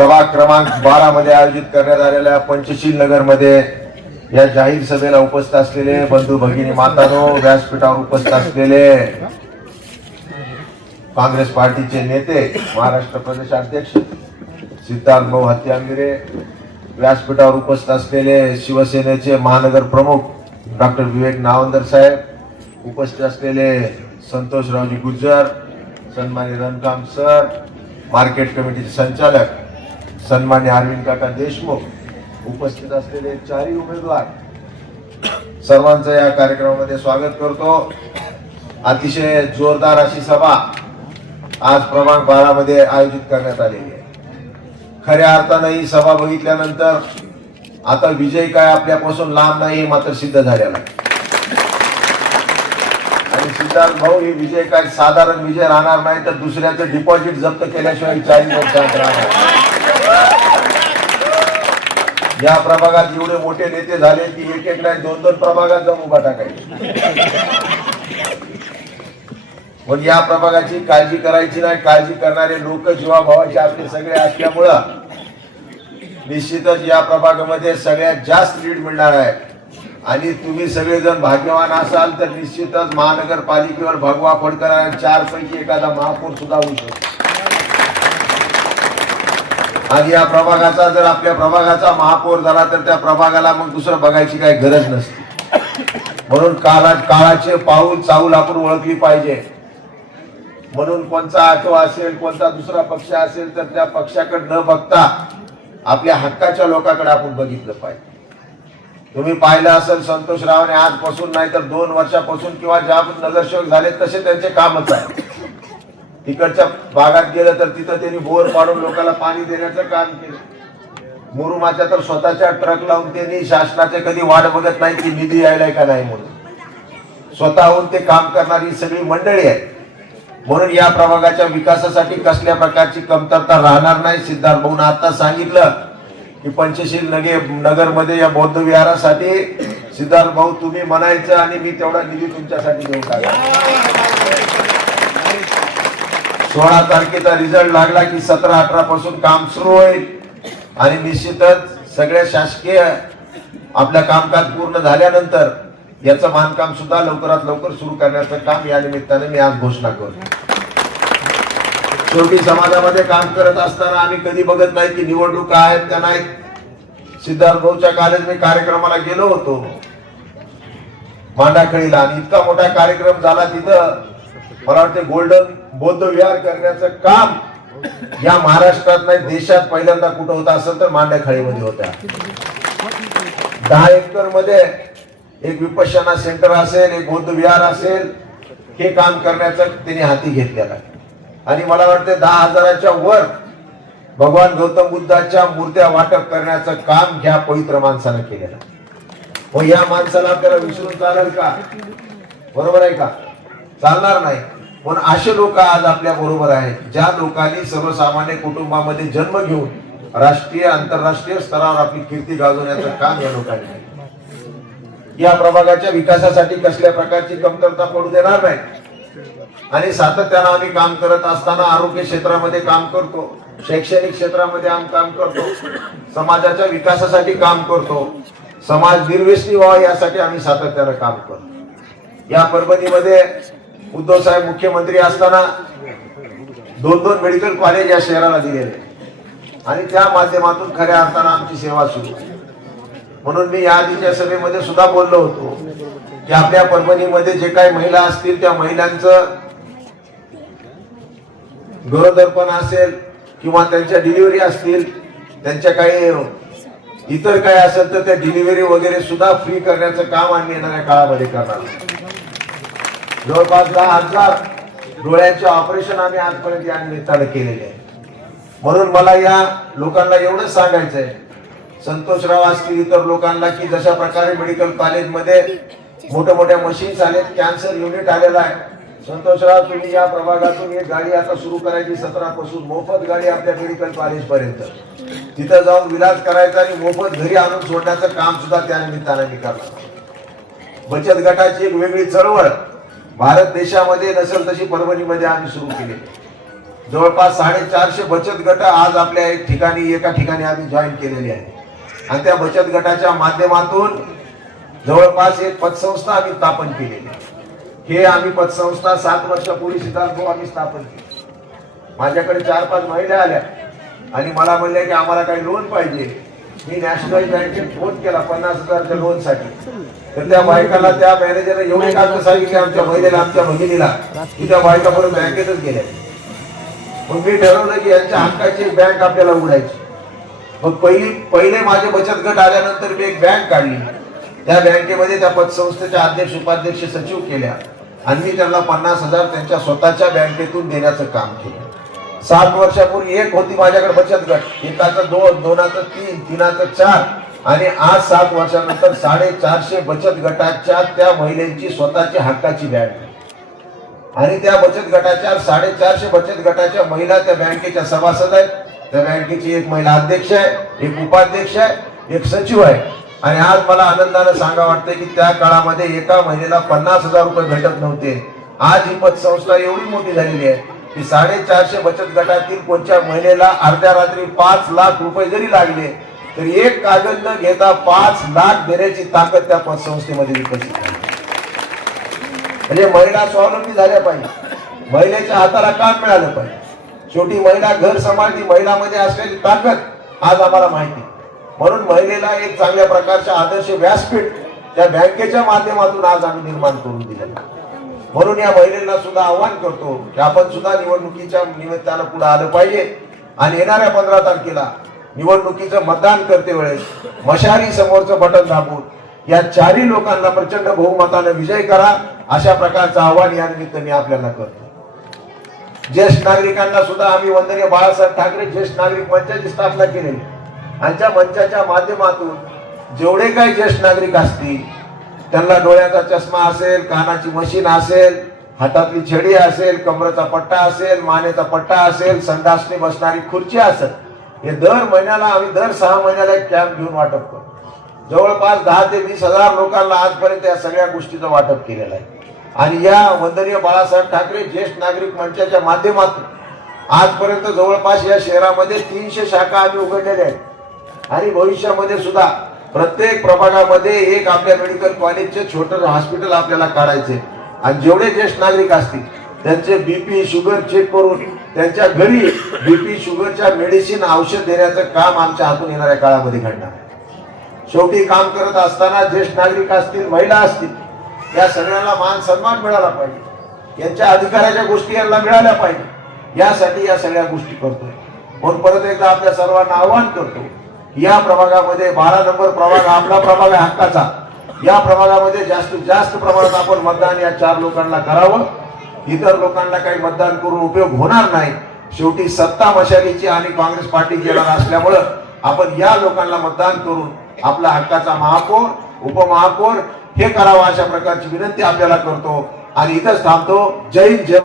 प्रभाग क्रमांक 12 मध्ये आयोजित करण्यात आलेल्या पंचशील नगर मध्ये या जाहीर सभेला उपस्थित असलेले बंधू भगिनी मातांनो, व्यासपीठावर उपस्थित असलेले काँग्रेस पार्टीचे नेते, महाराष्ट्र प्रदेश अध्यक्ष सिद्धार्थ भाऊ हत्यागिरे, व्यासपीठावर उपस्थित असलेले शिवसेनेचे महानगर प्रमुख डॉक्टर विवेक नावंदर साहेब, उपस्थित असलेले संतोषरावजी गुज्जर, सन्मान्य रणकाम सर, मार्केट कमिटीचे संचालक सन्मान्य अरविंद काका देशमुख, उपस्थित असलेले चारही उमेदवार, सर्वांचं या कार्यक्रमामध्ये स्वागत करतो। अतिशय जोरदार अशी सभा आज प्रभाग 12 मध्ये आयोजित करण्यात आलेली आहे। खऱ्या अर्थानं ही सभा बघितल्यानंतर आता विजय काय आपल्यापासून लांब नाही हे मात्र सिद्ध झालेला आहे। आणि सिद्धार्थ भाऊ, ही विजय काय साधारण विजय राहणार नाही, तर दुसऱ्याचं डिपॉझिट जप्त केल्याशिवाय 40 वर्षात राहणार। या प्रभागात एवढे मोठे नेते झाले की एक नाही 2-2 प्रभागात जाऊन उभा टाकायचे। मग या प्रभागाची काळजी करायची नाही, काळजी करणारे लोक जीवाभावाचे आपले सगळे असल्यामुळं निश्चितच या प्रभागामध्ये सगळ्यात जास्त लीड मिळणार आहे। आणि तुम्ही सगळेजण भाग्यवान असाल तर निश्चितच महानगरपालिकेवर भगवा फडकणाऱ्या 4 पैकी एखादा महापौर सुद्धा होऊ शकतो। आणि या प्रभागाचा जर आपल्या प्रभागाचा महापौर झाला तर त्या प्रभागाला मग दुसरं बघायची काही गरज नसते। म्हणून काळाचे पाऊल चाऊल आपण ओळखली पाहिजे। म्हणून कोणता आठो असेल, कोणता दुसरा पक्ष असेल तर त्या पक्षाकडे न बघता आपल्या हक्काच्या लोकांकडे आपण बघितलं पाहिजे। तुम्ही पाहिलं असेल संतोषरावने आजपासून नाही तर 2 वर्षापासून किंवा ज्या नगरसेवक झाले तसे त्यांचे कामच आहे। तिकडच्या भागात गेलं तर तिथं त्यांनी बोर पाडून लोकांना पाणी देण्याचं काम केलं। मुरुमाच्या तर स्वतःच्या ट्रक लावून त्यांनी शासनाचे कधी वाट बघत नाही की निधी यायलाय का नाही म्हणून स्वतःहून ते काम करणारी सगळी मंडळी आहे। म्हणून या प्रभागाच्या विकासासाठी कसल्या प्रकारची कमतरता राहणार नाही। सिद्धार्थ भाऊन आता सांगितलं की पंचशील नगर मध्ये या बौद्ध विहारासाठी सिद्धार्थ भाऊ तुम्ही म्हणायचं आणि मी तेवढा निधी तुमच्यासाठी देऊन टाका। 16 तारखेचा रिझल्ट लागला की 17-18 पासून काम सुरू होईल आणि निश्चितच सगळ्या शासकीय आपल्या कामकाज पूर्ण झाल्यानंतर याचं बांधकाम सुद्धा लवकरात लवकर सुरू करण्याचं काम या निमित्ताने मी आज घोषणा करतो। शेवटी समाजामध्ये काम करत असताना आम्ही कधी बघत नाही की निवडणुका आहेत का नाही। सिद्धार्थ भाऊच्या कालेज मी कार्यक्रमाला गेलो होतो मांडाखळीला आणि इतका मोठा कार्यक्रम झाला तिथं मला वाटतं गोल्डन बौद्ध विहार करण्याचं काम या महाराष्ट्रात नाही देशात पहिल्यांदा कुठं होतं असेल तर मांडाखळीमध्ये होत्या। 10 एकर मध्ये एक विपश्यना सेंटर असेल, एक बौद्ध विहार असेल, हे काम करण्याचं त्यांनी हाती घेतलेलं आहे। आणि मला वाटतं 10,000च्या वर भगवान गौतम बुद्धाच्या मूर्त्या वाटप करण्याचं काम ह्या पवित्र माणसानं केलेलं आहे। मग या माणसाला आपल्याला विसरून चालेल का? बरोबर आहे का? चालणार नाही। पण असे लोक आज आपल्या बरोबर आहेत ज्या लोकांनी सर्वसामान्य कुटुंबामध्ये जन्म घेऊन राष्ट्रीय आंतरराष्ट्रीय स्तरावर आपली कीर्ती गाजवण्याचं काम या लोकांनी केलं। या प्रभागाच्या विकासासाठी कसल्या प्रकारची कमतरता पडू देणार नाही। आणि सातत्यानं आम्ही काम करत असताना आरोग्य क्षेत्रामध्ये काम करतो, शैक्षणिक क्षेत्रामध्ये आम्ही काम करतो, समाजाच्या विकासासाठी काम करतो, समाज निर्व्यसनी व्हावा यासाठी आम्ही सातत्यानं काम करतो। या परभणीमध्ये उद्धव साहेब मुख्यमंत्री असताना 2 मेडिकल कॉलेज या शहराला दिलेले आणि त्या माध्यमातून खऱ्या अर्थानं आमची सेवा सुरू आहे। म्हणून मी या आधीच्या सभेमध्ये सुद्धा बोललो होतो की आपल्या परभणीमध्ये जे काही महिला असतील त्या महिलांचं गरोदरपण असेल किंवा त्यांच्या डिलिव्हरी असतील, त्यांच्या काही इतर काय असेल तर त्या डिलिव्हरी वगैरे सुद्धा फ्री करण्याचं काम आम्ही येणाऱ्या काळामध्ये करणार। जवळपास 10,000 डोळ्यांचे ऑपरेशन आम्ही आजपर्यंत या निमित्ताने केलेले आहे। म्हणून मला या लोकांना एवढंच सांगायचंय, संतोषराव असतील इतर लोकांना, की जशा प्रकारे मेडिकल कॉलेजमध्ये मोठ्या मशीन्स आलेत, कॅन्सर युनिट आलेला आहे। संतोषराव तुम्ही या प्रभागातून एक गाडी आता सुरू करायची 17 पासून मोफत गाडी आपल्या मेडिकल कॉलेज पर्यंत तिथं जाऊन विलाज करायचा आणि मोफत घरी आणून सोडण्याचं काम सुद्धा त्या निमित्ताने मी करणार। बचत गटाची एक वेगळी चळवळ भारत देशामध्ये नसेल तशी परभणीमध्ये आम्ही सुरू केली। जवळपास 450 बचत गट आज आपल्या एका ठिकाणी आम्ही जॉईन केलेली आहे आणि त्या बचत गटाच्या माध्यमातून जवळपास एक पतसंस्था आम्ही स्थापन केलेली आहे. हे आम्ही पतसंस्था 7 वर्षापूर्वी सिद्धार्थ आम्ही स्थापन केली. माझ्याकडे 4-5 महिला आल्या आणि मला म्हणले की आम्हाला काही लोन पाहिजे. मी नॅशनल बँकेत फोन केला 50,000च्या लोन साठी. तर त्या बायकाला त्या मॅनेजरने एवढे कागद सांगितले आमच्या महिलेला, आमच्या भगिनीला, की त्या बायका परत बँकेतच गेल्या. मग मी ठरवलं की यांच्या हक्काची एक बँक आपल्याला उघडायची. मग पहिले माझे बचत गट आल्यानंतर मी एक बँक काढली. त्या बँकेमध्ये त्या पतसंस्थेच्या अध्यक्ष, उपाध्यक्ष, सचिव केल्या आणि मी त्यांना 50,000 त्यांच्या स्वतःच्या बँकेतून देण्याचं काम केलं. 7 वर्षापूर्वी एक होती माझ्याकडे बचत गट, एकाचं 2, 2चं 3, 3चं 4 आणि आज 7 वर्षानंतर 450 बचत गटाच्या त्या महिलांची स्वतःची हक्काची बँक आणि त्या बचत गटाच्या 450 बचत गटाच्या महिला त्या बँकेच्या सभासद आहेत. त्या बँकेची एक महिला अध्यक्ष आहे, एक उपाध्यक्ष आहे, एक सचिव आहे. आणि आज मला आनंदाने सांगा वाटतं की त्या काळामध्ये एका महिलेला 50,000 रुपये भेटत नव्हते. आज ही पतसंस्था एवढी मोठी झालेली आहे की 450 बचत गटातील कोणत्या महिलेला अर्ध्या रात्री 5 लाख रुपये जरी लागले तरी एक कागद न घेता 5 लाख देण्याची ताकद त्या पतसंस्थेमध्ये विकसित आहे. म्हणजे महिला स्वावलंबी झाल्या पाहिजे, महिलेच्या हाताला काम मिळालं पाहिजे. शेवटी महिला घर सांभाळती, महिलांमध्ये असलेली ताकद आज आम्हाला माहिती. म्हणून महिलेला एक चांगल्या प्रकारचे आदर्श व्यासपीठ त्या बँकेच्या माध्यमातून आज आम्ही निर्माण करून दिलेलं. म्हणून या महिलांना सुद्धा आव्हान करतो की आपण सुद्धा निवडणुकीच्या निमित्तानं पुढे आलं पाहिजे आणि येणाऱ्या 15 तारखेला निवडणुकीचं मतदान करते वेळेस मशाली समोरचं बटन दाबून या 4ही लोकांना प्रचंड बहुमताने विजय करा, अशा प्रकारचं आव्हान या निमित्त मी आपल्याला करतो. ज्येष्ठ नागरिकांना सुद्धा आम्ही वंदनीय बाळासाहेब ठाकरे ज्येष्ठ नागरिक मंचाची स्थापना केलेली आणि त्या मंचाच्या माध्यमातून जेवढे काही ज्येष्ठ नागरिक असतील त्यांना डोळ्याचा चष्मा असेल, कानाची मशीन असेल, हातातली छडी असेल, कमरेचा पट्टा असेल, मानेचा पट्टा असेल, संडासने बसणारी खुर्ची असेल, हे दर महिन्याला आम्ही दर 6 महिन्याला एक कॅम्प घेऊन वाटप करतो. जवळपास 10 ते 20,000 लोकांना आजपर्यंत या सगळ्या गोष्टीचं वाटप केलेलं आहे. आणि या वंदनीय बाळासाहेब ठाकरे ज्येष्ठ नागरिक मंचाच्या माध्यमातून आजपर्यंत जवळपास या शहरामध्ये 300 शाखा आम्ही उघडलेल्या आहेत आणि भविष्यामध्ये सुद्धा प्रत्येक प्रभागामध्ये एक आपल्या मेडिकल कॉलेजचे छोटं हॉस्पिटल आपल्याला काढायचे आणि जेवढे ज्येष्ठ नागरिक असतील त्यांचे बीपी शुगर चेक करून त्यांच्या घरी बीपी शुगरच्या मेडिसिन औषध देण्याचं काम आमच्या हातून येणाऱ्या काळामध्ये घडणार. शेवटी काम करत असताना ज्येष्ठ नागरिक असतील, महिला असतील, या सगळ्यांना मान सन्मान मिळाला पाहिजे, यांच्या अधिकाराच्या गोष्टी यांना मिळाल्या पाहिजे, यासाठी या सगळ्या गोष्टी करतोय. म्हणून परत एकदा आपल्या सर्वांना आवाहन करतो, या प्रभागामध्ये 12 नंबर प्रभाग आपला प्रभाग आहे हक्काचा. या प्रभागामध्ये जास्तीत जास्त प्रमाणात आपण मतदान या 4 लोकांना करावं. इतर लोकांना काही मतदान करून उपयोग होणार नाही. शेवटी सत्ता मशालीची आणि काँग्रेस पार्टी येणार असल्यामुळं आपण या लोकांना मतदान करून आपला हक्काचा महापौर, उपमहापौर हे करावं, अशा प्रकारची विनंती आपल्याला करतो आणि इथंच थांबतो. जय हिंद, जय